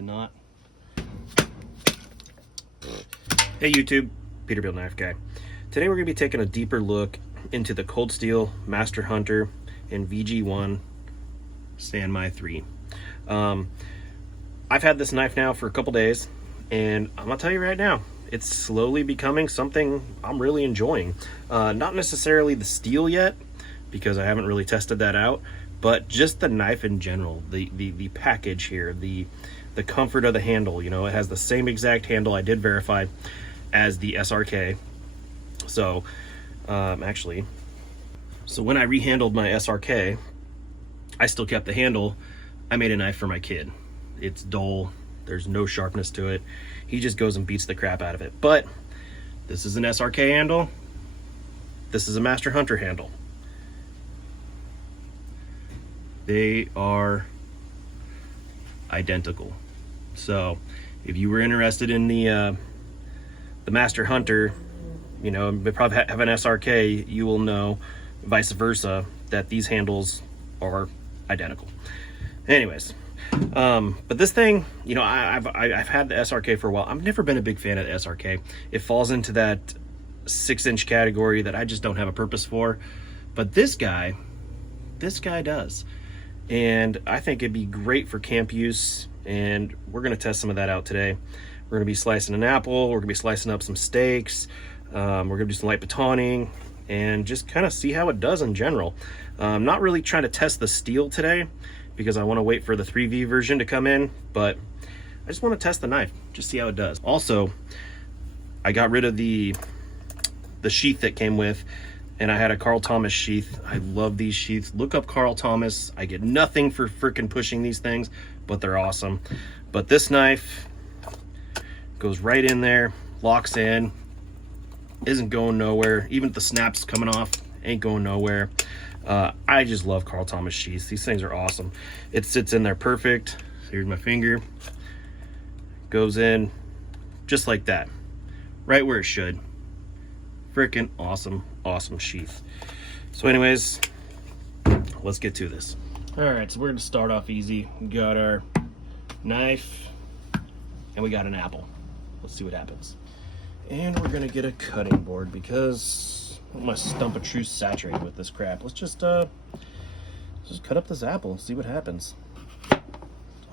than not. Hey YouTube, Peterbilt Knife Guy. Today we're going to be taking a deeper look into the Cold Steel Master Hunter and VG1 Sanmai 3. I've had this knife now for a couple days, and I'm going to tell you right now, it's slowly becoming something I'm really enjoying. Not necessarily the steel yet, because I haven't really tested that out, but just the knife in general, the package here, the comfort of the handle. You know, it has the same exact handle, I did verify, as the SRK. So actually, so when I rehandled my SRK, I still kept the handle. I made a knife for my kid. It's dull, there's no sharpness to it. He just goes and beats the crap out of it. But this is an SRK handle, this is a Master Hunter handle. They are identical. So if you were interested in the Master Hunter, you know, but probably have an SRK, you will know, vice versa, that these handles are identical. Anyways, but this thing, you know, I've had the SRK for a while. I've never been a big fan of the SRK. It falls into that 6-inch category that I just don't have a purpose for. But this guy does. And I think it'd be great for camp use, and we're going to test some of that out today. We're going to be slicing an apple, we're going to be slicing up some steaks, we're going to do some light batoning, and just kind of see how it does in general. I'm not really trying to test the steel today, because I want to wait for the 3V version to come in, but I just want to test the knife, just see how it does. Also, I got rid of the sheath that came with, and I had a Carl Thomas sheath. I love these sheaths. Look up Carl Thomas. I get nothing for freaking pushing these things, but they're awesome. But this knife goes right in there, locks in, isn't going nowhere. Even if the snap's coming off, ain't going nowhere. I just love Carl Thomas sheaths. These things are awesome. It sits in there perfect. Here's my finger. Goes in just like that, right where it should. Freaking awesome sheath. So anyways, let's get to this. All right, so we're gonna start off easy. We got our knife and we got an apple. Let's see what happens. And we're gonna get a cutting board because my stump of truth saturated with this crap. Let's just cut up this apple and see what happens.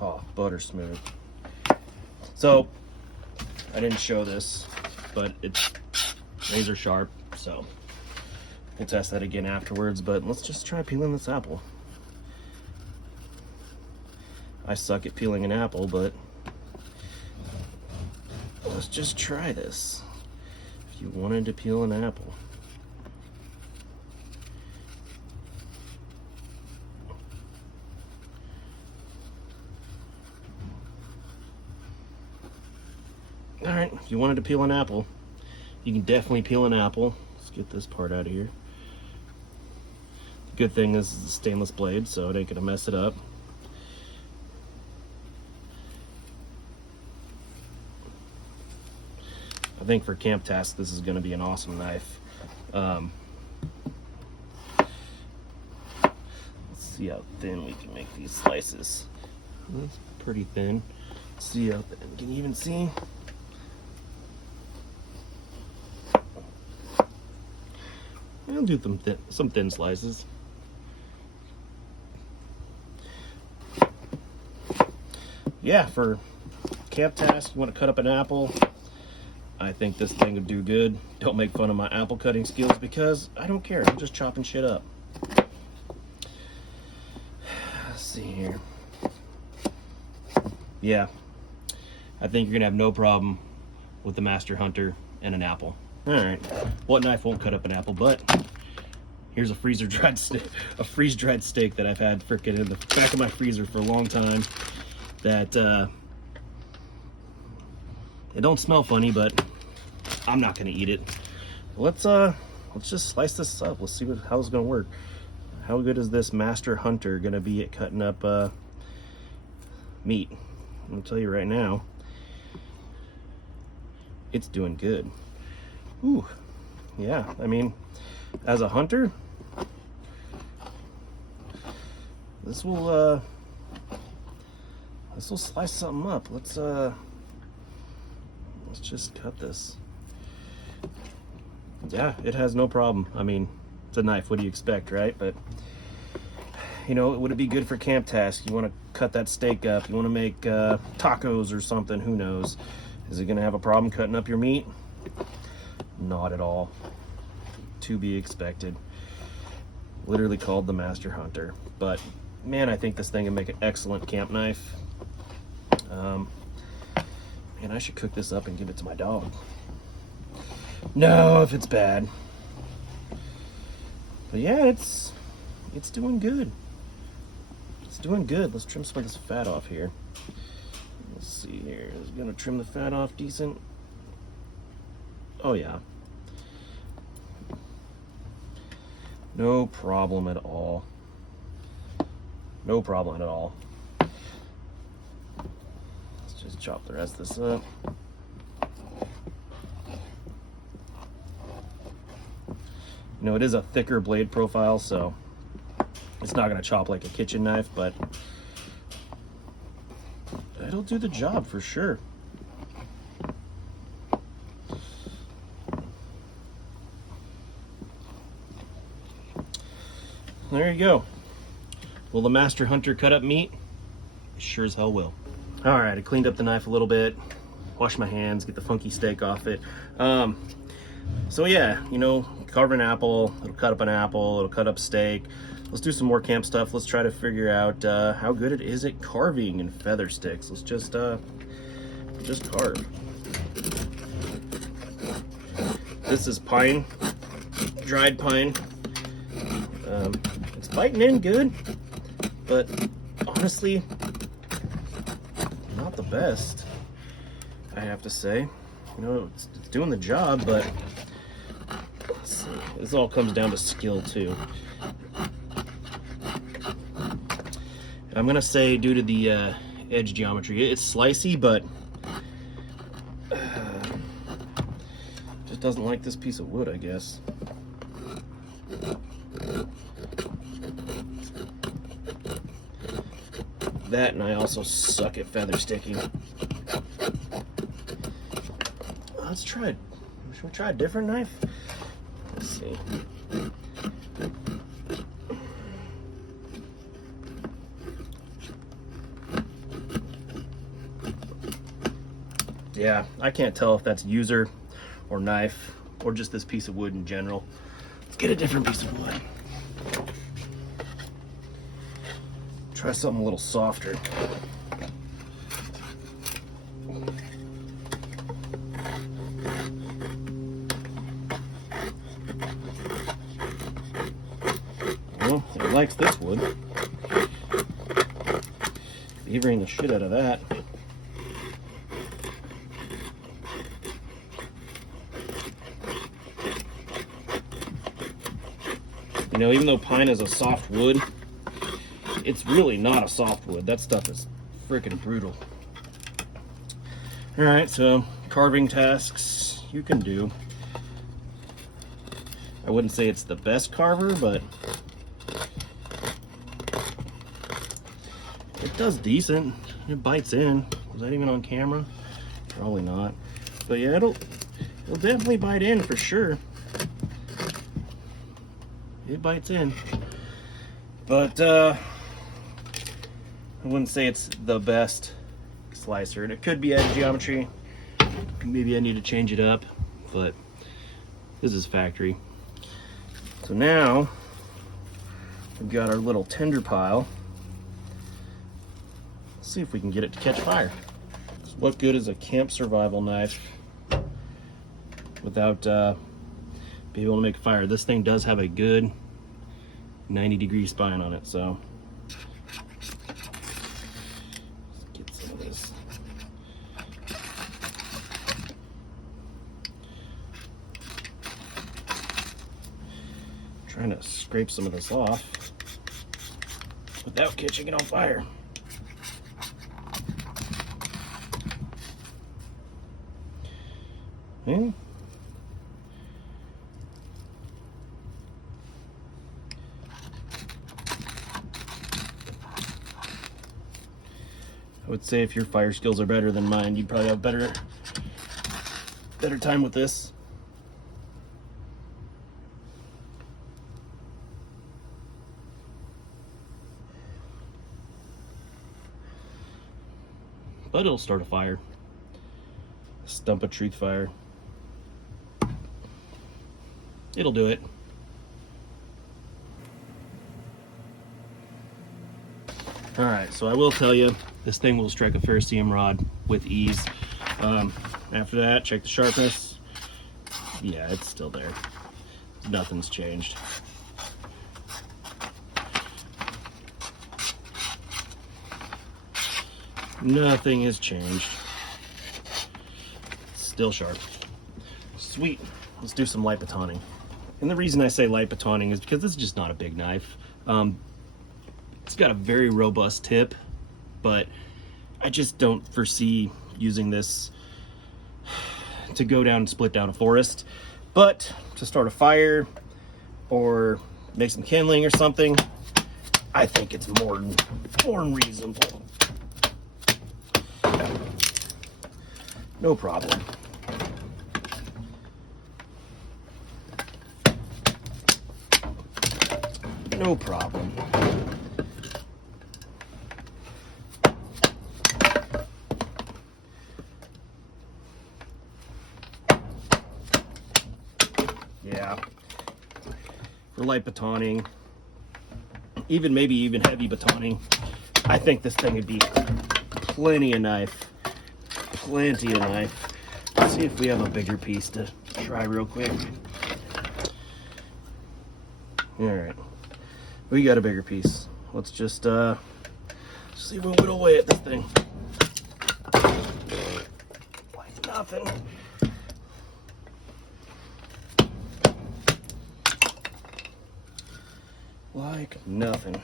Oh, butter smooth. So I didn't show this, but it's razor sharp, so we'll test that again afterwards. But let's just try peeling this apple. I suck at peeling an apple, but let's just try this. If you wanted to peel an apple, all right, if you wanted to peel an apple, you can definitely peel an apple. Let's get this part out of here. The good thing is it's a stainless blade, so it ain't gonna mess it up. I think for camp tasks, this is gonna be an awesome knife. Let's see how thin we can make these slices. That's pretty thin. Let's see how thin. Can you even see? I'll do some thin slices. Yeah, for camp tasks, you want to cut up an apple, I think this thing would do good. Don't make fun of my apple cutting skills because I don't care. I'm just chopping shit up. Let's see here. Yeah, I think you're gonna have no problem with the Master Hunter and an apple. All right, what knife won't cut up an apple? But here's a freeze-dried steak that I've had freaking in the back of my freezer for a long time. That it don't smell funny, but I'm not gonna eat it. Let's just slice this up. Let's see how it's gonna work. How good is this Master Hunter gonna be at cutting up meat? I'm gonna tell you right now, it's doing good. Ooh, yeah, I mean, as a hunter, this will This will slice something up. Let's just cut this. Yeah, it has no problem. I mean, it's a knife. What do you expect, right? But you know, would it be good for camp tasks? You want to cut that steak up. You want to make tacos or something. Who knows? Is it going to have a problem cutting up your meat? Not at all. To be expected. Literally called the Master Hunter. But man, I think this thing would make an excellent camp knife. Man, I should cook this up and give it to my dog. No, if it's bad. But yeah, it's doing good. It's doing good. Let's trim some of this fat off here. Let's see here. Is it gonna trim the fat off decent? Oh yeah. No problem at all. No problem at all. Let's just chop the rest of this up. You know, it is a thicker blade profile, so it's not going to chop like a kitchen knife, but it'll do the job for sure. There you go. Will the Master Hunter cut up meat? Sure as hell will. All right, I cleaned up the knife a little bit, washed my hands, get the funky steak off it. So yeah, you know, carve an apple, it'll cut up an apple, it'll cut up steak. Let's do some more camp stuff. Let's try to figure out how good it is at carving and feather sticks. Let's just carve. This is pine, dried pine. It's biting in good, but honestly, not the best, I have to say. You know, it's doing the job, but let's see. This all comes down to skill too. I'm gonna say due to the edge geometry, it's slicey, but just doesn't like this piece of wood, I guess. That, and I also suck at feather sticking. Let's try it. Should we try a different knife? Let's see. Yeah, I can't tell if that's user or knife or just this piece of wood in general. Let's get a different piece of wood. Try something a little softer. Well, it likes this wood. Beavering the shit out of that. You know, even though pine is a soft wood, it's really not a soft wood. That stuff is freaking brutal. All right, so carving tasks you can do. I wouldn't say it's the best carver, but it does decent. It bites in. Was that even on camera? Probably not. But yeah, it'll definitely bite in for sure. It bites in. But I wouldn't say it's the best slicer, and it could be edge geometry. Maybe I need to change it up, but this is factory. So now we've got our little tinder pile. Let's see if we can get it to catch fire. So what good is a camp survival knife without being able to make a fire? This thing does have a good 90-degree spine on it, so trying to scrape some of this off without catching it on fire. Okay. I would say if your fire skills are better than mine, you'd probably have better time with this. But it'll start a fire. Stump of truth fire. It'll do it. All right, so I will tell you, this thing will strike a ferrocerium rod with ease. After that, check the sharpness. Yeah, it's still there. Nothing's changed. Nothing has changed. Still sharp. Sweet. Let's do some light batoning. And the reason I say light batoning is because this is just not a big knife. It's got a very robust tip, but I just don't foresee using this to go down and split down a forest. But to start a fire or make some kindling or something, I think it's more than reasonable. No problem. No problem. Yeah. For light batoning, maybe even heavy batoning, I think this thing would be plenty of knife. Plenty of knife. Let's see if we have a bigger piece to try real quick. Alright. We got a bigger piece. Let's just see if we whittle away at this thing. Like nothing. Like nothing.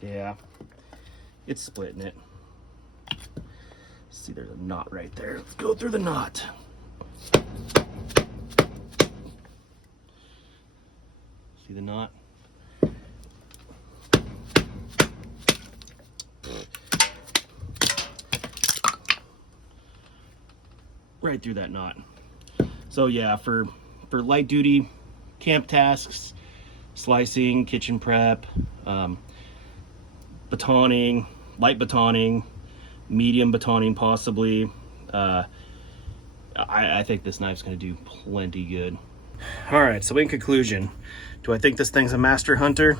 Yeah, it's splitting it. See, there's a knot right there. Let's go through the knot. See the knot? Right through that knot. So yeah, for light duty camp tasks, slicing, kitchen prep, batoning, light batoning, medium batoning possibly, I think this knife's going to do plenty good. All right, so in conclusion, do I think this thing's a master hunter?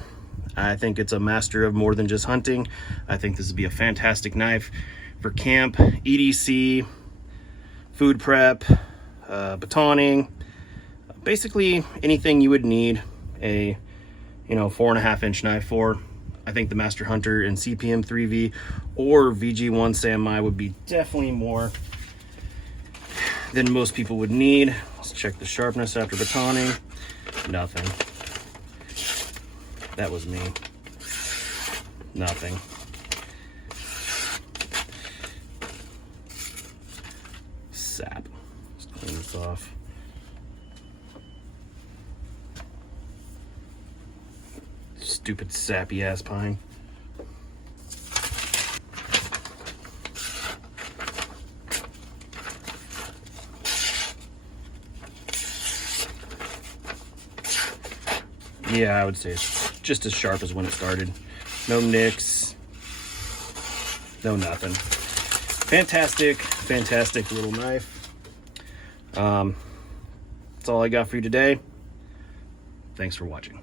I think it's a master of more than just hunting. I think this would be a fantastic knife for camp, EDC, food prep, batoning, basically anything you would need a 4.5 inch knife for. I think the Master Hunter in CPM 3V or VG1 Samurai would be definitely more than most people would need. Let's check the sharpness after batoning. Nothing. That was me. Nothing. Sap. Let's clean this off. Stupid sappy ass pine. Yeah, I would say it's just as sharp as when it started. No nicks, no nothing. Fantastic little knife. That's all I got for you today. Thanks for watching.